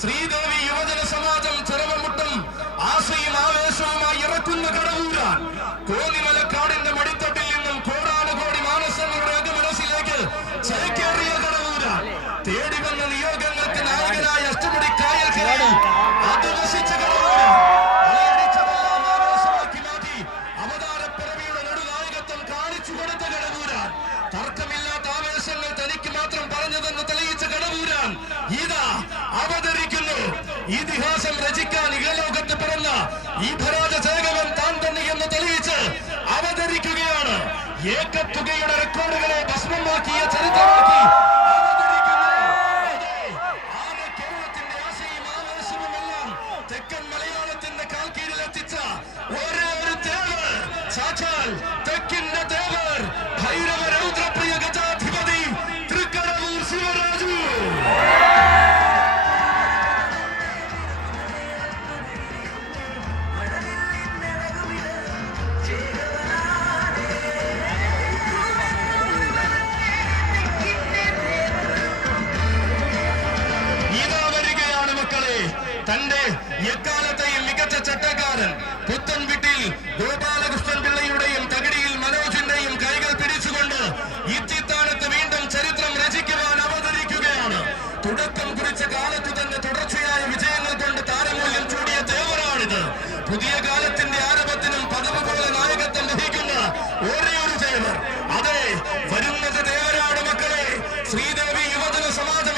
ശ്രീദേവി യുവജന സമാജം ചെറുവമുട്ടും ആശയും ആവേശവുമായി ഇറക്കുന്ന കടവൂരാൻ കോലി ഇതിഹാസം രചിക്കാൻ ഇഹലോകത്ത് പിറന്ന ഈധരാജ സേവകൻ താൻ തന്നെ എന്ന് തെളിയിച്ച് അവതരിക്കുകയാണ്. ഏക്കത്തുകയുടെ റെക്കോർഡുകളെ ഭസ്മമാക്കിയ ചരിത്രമാക്കി തന്റെ എക്കാലത്തെയും മികച്ച ചട്ടക്കാരൻ പുത്തൻവിട്ടിൽ ഗോപാലകൃഷ്ണൻ പിള്ളയുടെയും തകടിയിൽ മനോജിന്റെയും കൈകൾ പിടിച്ചുകൊണ്ട് ഇത്തിത്താനത്ത് വീണ്ടും ചരിത്രം രചിക്കുവാൻ അവതരിക്കുകയാണ്. തുടക്കം കുറിച്ച കാലത്ത് തന്നെ തുടർച്ചയായ വിജയങ്ങൾ കൊണ്ട് താരമൂല്യം ചൂടിയ തേവരാണിത് പുതിയ കാലത്തിന്റെ ആരംഭത്തിനും പദവ് പോലെ നായകത്വം വഹിക്കുന്ന ഒരേ ഒരു തേവർ. അതെ വരുന്നത് തേവരാണ് മക്കളെ. ശ്രീദേവി യുവജന സമാജം